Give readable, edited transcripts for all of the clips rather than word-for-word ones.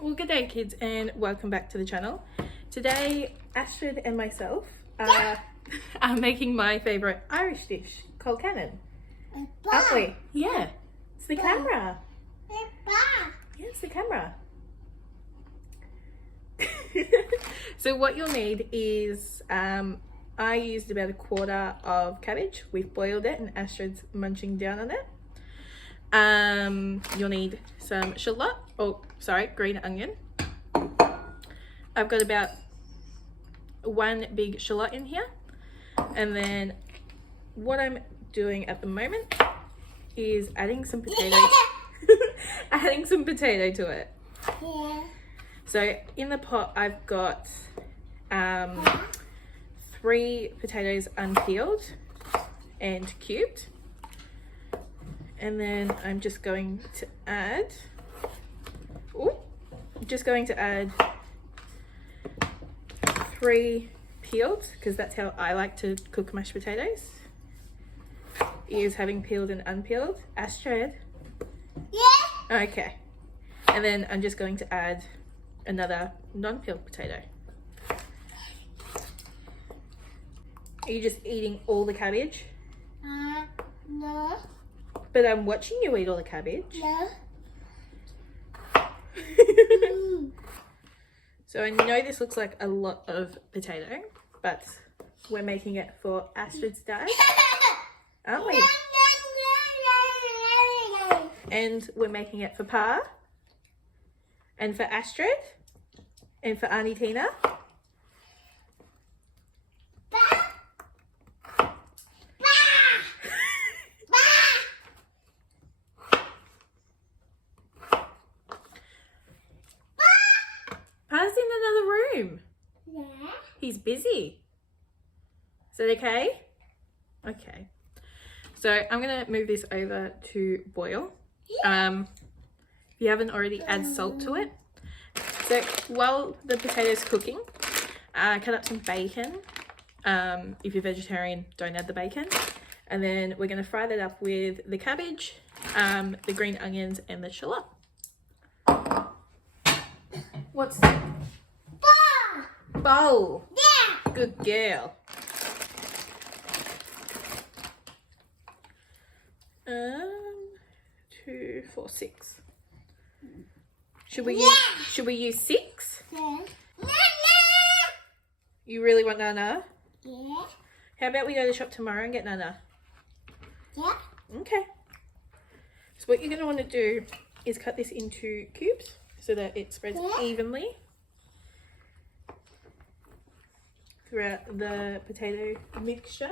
Well, good day kids and welcome back to the channel. Today Astrid and myself are making my favourite Irish dish, Colcannon. Aren't we? Yeah. It's the camera. Yeah, it's the camera. So what you'll need is, I used about a quarter of cabbage. We've boiled it and Astrid's munching down on it. You'll need some green onion. I've got about one big shallot in here, and then what I'm doing at the moment is adding some potatoes adding some potato to it. So in the pot I've got 3 potatoes unpeeled and cubed. And then I'm just going to add, 3 peeled, because that's how I like to cook mashed potatoes, is having peeled and unpeeled. Astrid? Yeah. Okay. And then I'm just going to add another non-peeled potato. Are you just eating all the cabbage? No. But I'm watching you eat all the cabbage. No. So I know this looks like a lot of potato, but we're making it for Astrid's dad, aren't we? And we're making it for Pa, and for Astrid, and for Auntie Tina. Pa's in another room. Yeah. He's busy. Is that okay? Okay. So I'm going to move this over to boil. If you haven't already, add salt to it. So while the potato's cooking, cut up some bacon. If you're vegetarian, don't add the bacon. And then we're going to fry that up with the cabbage, the green onions and the shallot. What's that? Bowl. Yeah. Good girl. 2, 4, 6. Should we use 6? Yeah. You really want Nana? Yeah. How about we go to the shop tomorrow and get Nana? Yeah. Okay. So what you're going to want to do is cut this into cubes so that it spreads evenly throughout the potato mixture.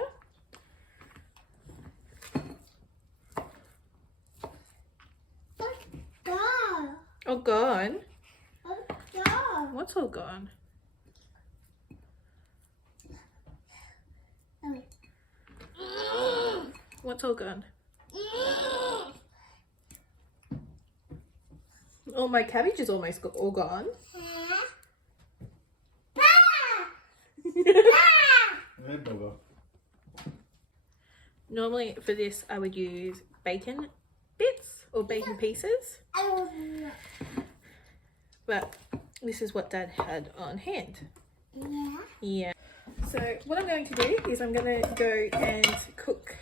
All gone? What's all gone? What's all gone? Oh, my cabbage is almost all gone. Normally for this I would use bacon bits or bacon pieces, but this is what Dad had on hand. Yeah. So what I'm going to do is I'm going to go and cook.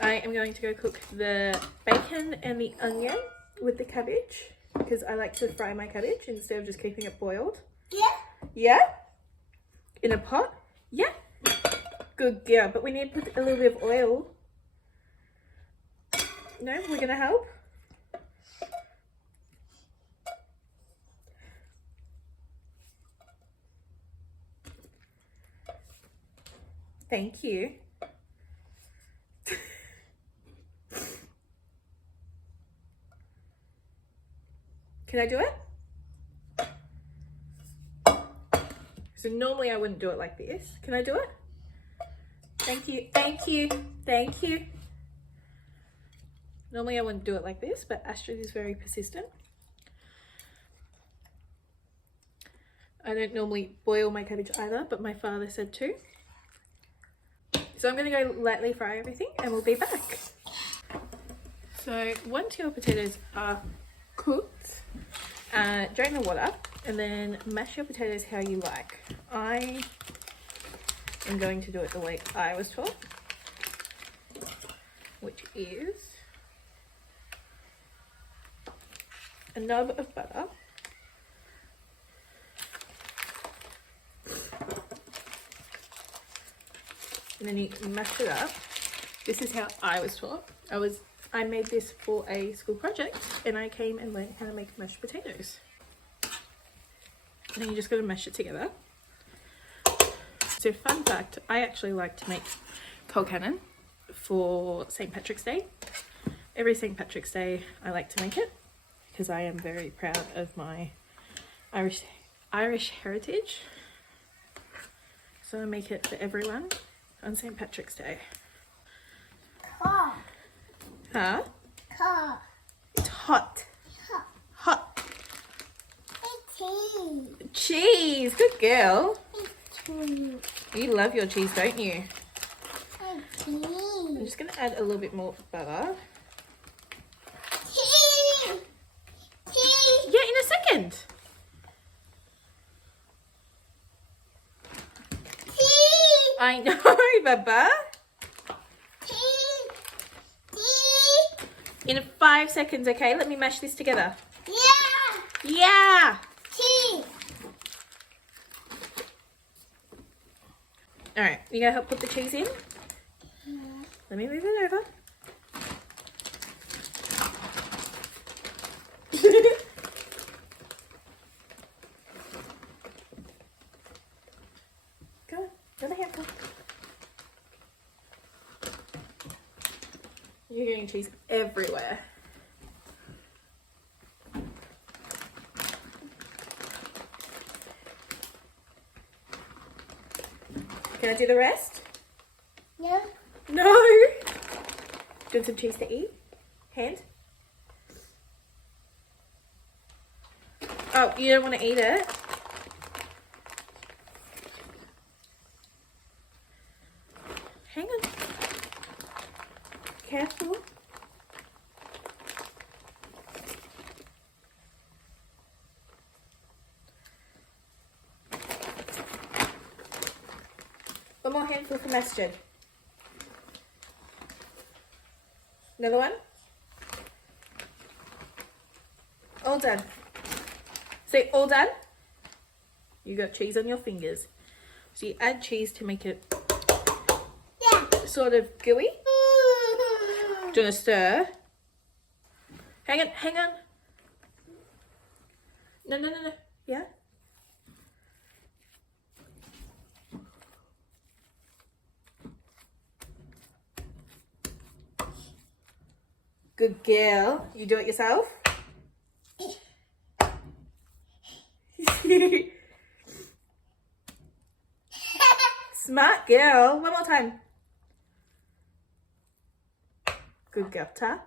I am going to go cook the bacon and the onion with the cabbage, because I like to fry my cabbage instead of just keeping it boiled. Yeah. Yeah? In a pot? Yeah. Good girl, but we need to put a little bit of oil. No, we're going to help? Thank you. Can I do it? So normally I wouldn't do it like this. Can I do it? Thank you, thank you, thank you. Normally I wouldn't do it like this, but Astrid is very persistent. I don't normally boil my cabbage either, but my father said to. So I'm going to go lightly fry everything and we'll be back. So once your potatoes are cooked, Drain the water and then mash your potatoes how you like. I am going to do it the way I was taught, which is a nub of butter, and then you mash it up. This is how I was taught. I made this for a school project and I came and learned how to make mashed potatoes. And then you just got to mash it together. So fun fact, I actually like to make Colcannon for St. Patrick's Day. Every St. Patrick's Day I like to make it because I am very proud of my Irish heritage. So I make it for everyone on St. Patrick's Day. Car. Huh? Car. It's hot. Hot. Cheese. Cheese. Good girl. Cheese. You love your cheese, don't you? Cheese. I'm just going to add a little bit more butter. Cheese. Cheese. Yeah, in a second. Cheese. I know, Baba. In 5 seconds, okay? Let me mash this together. Yeah. Yeah. Cheese. All right, you gonna help put the cheese in? Yeah. Let me move it over. Go on, another handful. You're getting cheese everywhere. Can I do the rest? No. No. Do you want some cheese to eat? Hand? Oh, you don't want to eat it? Hang on. Careful. One more handful for Astrid. Another one. All done. Say all done. You got cheese on your fingers. So you add cheese to make it sort of gooey. Do you want to stir? Hang on, hang on. No. Yeah? Good girl. You do it yourself? Smart girl. One more time. Good girl, Ta.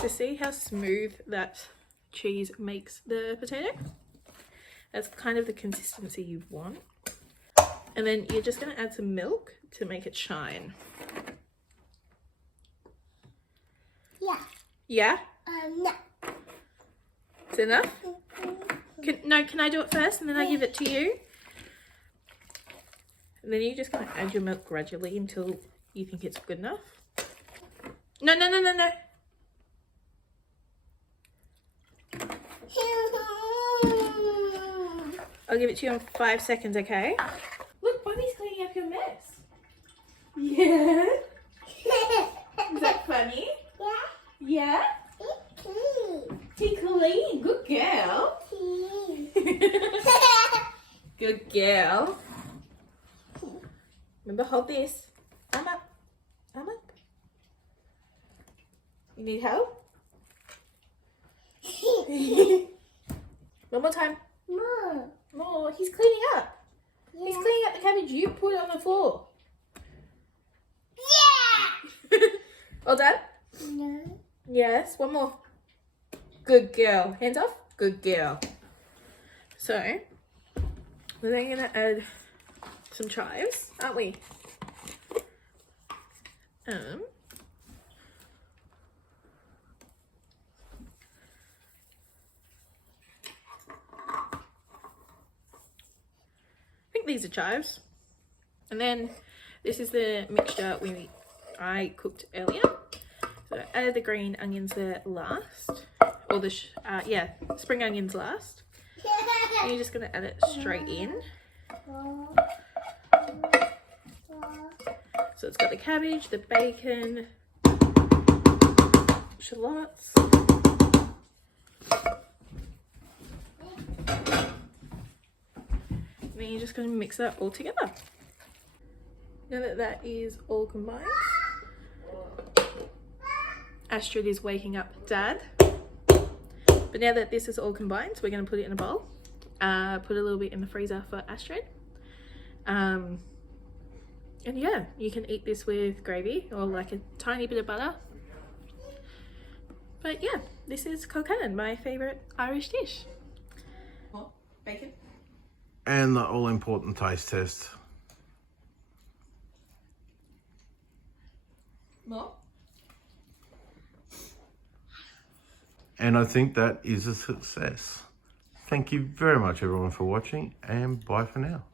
To see how smooth that cheese makes the potato. That's kind of the consistency you want. And then you're just going to add some milk to make it shine. Yeah. Yeah? No. Is it enough? Can I do it first and then I give it to you? And then you're just going to add your milk gradually until you think it's good enough. No. I'll give it to you in 5 seconds, okay? Look, Bobby's cleaning up your mess. Yeah? Is that funny? Yeah. Yeah? He clean. Good girl. Good girl. Remember, hold this. Arm up. Arm up. You need help? One more time. More. More. He's cleaning up. Yeah. He's cleaning up the cabbage you put on the floor. Yeah. All done? No. Yes. One more. Good girl. Hands off. Good girl. So, we're then going to add some chives, aren't we? think these are chives. And then this is the mixture I cooked earlier. So I added the green onions there last, or the spring onions last. And you're just gonna add it straight in. So it's got the cabbage, the bacon, shallots. And then you're just going to mix that all together. Now that that is all combined, Astrid is waking up Dad. But now that this is all combined, we're going to put it in a bowl. Put a little bit in the freezer for Astrid. And yeah, you can eat this with gravy or like a tiny bit of butter. But yeah, this is Colcannon, my favourite Irish dish. More bacon. And the all-important taste test. More. And I think that is a success. Thank you very much everyone for watching, and bye for now.